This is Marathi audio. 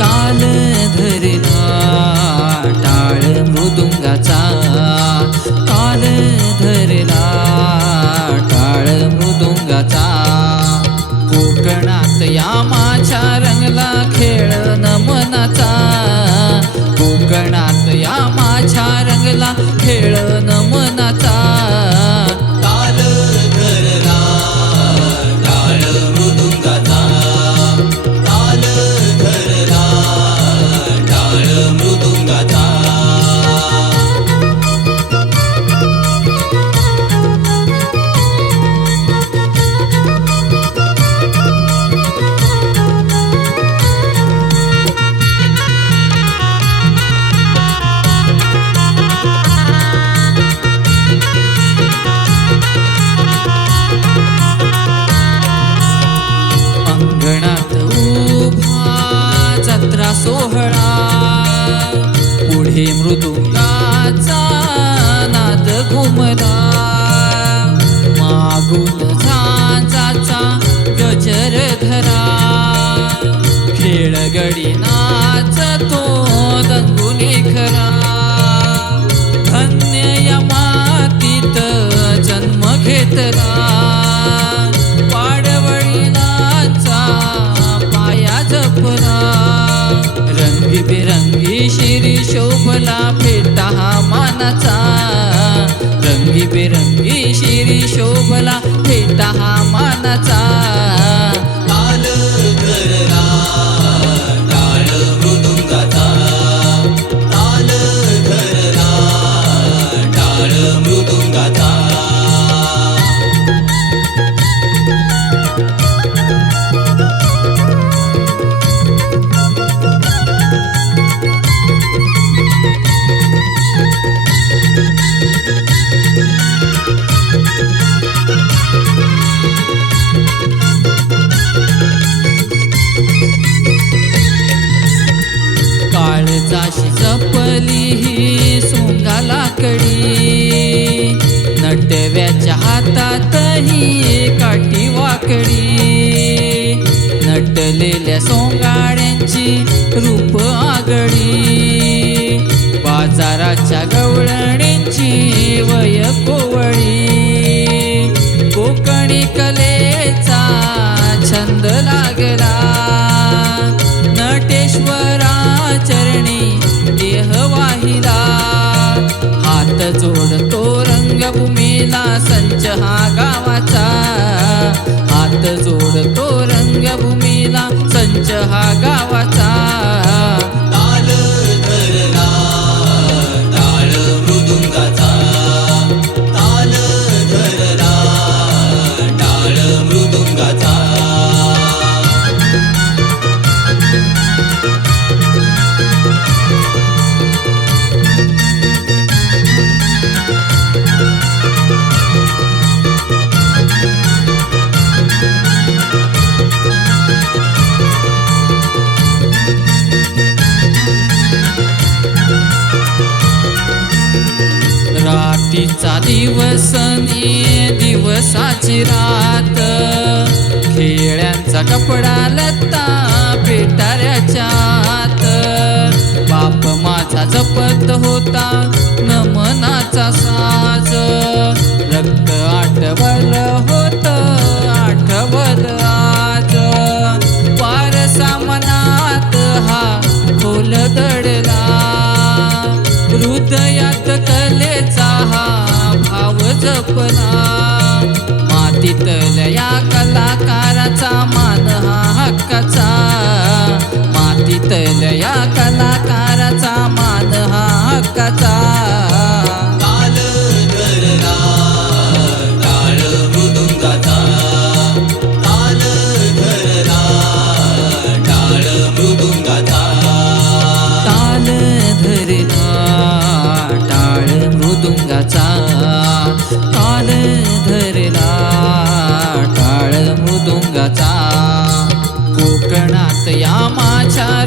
ताल धरला टाळ मृदुंगाचा, ताल धरला टाळ मृदुंगाचा. कोकणात या माझ्या रंगला खेळ नमनाचा, कोकणात या माझ्या रंगला खेळ नमनाचा. ताल धरला टाळ मृदुंगाचा, ताल धरला टाळ मृदुंगाचा. अंगणात उभा जत्रा सोहळा, पुढे मृदुंगाचा नाद घुमला. मागून झांजाचा गजर धरा, खेळगडी नाचतो दंगुनी खरा. धन्य या मातीत जन्म घेतला, जपला. रंगीबेरंगी शिरी शोभला फेटा हा मानाचा, रंगीबेरंगी शिरी शोभला फेटा हा मानाचा. ताल धरला टाळ मृदुंगाचा, ताल धरला टाळ मृदुंगाचा. काळजाशी जपली ही सोंगाला कडी, नटव्याच्या हातातही काठी वाकडी. नटलेल्या सोंगाड्यांची रूप आगळी, बाजाराच्या गवळणींची वय कोवळी. कोकणी कलेचा छंद लागला, नटेश्वरा चरणी देह वाहिला. हात जोडतो रंगभूमीला संच हा गावाचा, हात जोडतो रंगभूमीला संच हा गावाचा. ताल धरला टाळ मृदुंगाचा, ताल धरला टाळ मृदुंगाचा. रातीचा दिवस नि दिवसाची रात, खेळ्यांचा कपडा लत्ता पेटाऱ्याच्या आत. बाप माझा जपत होता नमनाचा साज, रक्त आठवल होत आठवल आज. वारसा मनात हा खोल दडला, हृदयात कलेचा हा भाव जपला. मातीतल्या या कलाकाराचा मान हा हक्काचा, मातीतल्या या कलाकाराचा मान हा हक्काचा. ताल धरला टाळ धरला टाळ मृदुंगाचा, ताल धरला टाळ मृदुंगाचा. कोकणात या माझ्या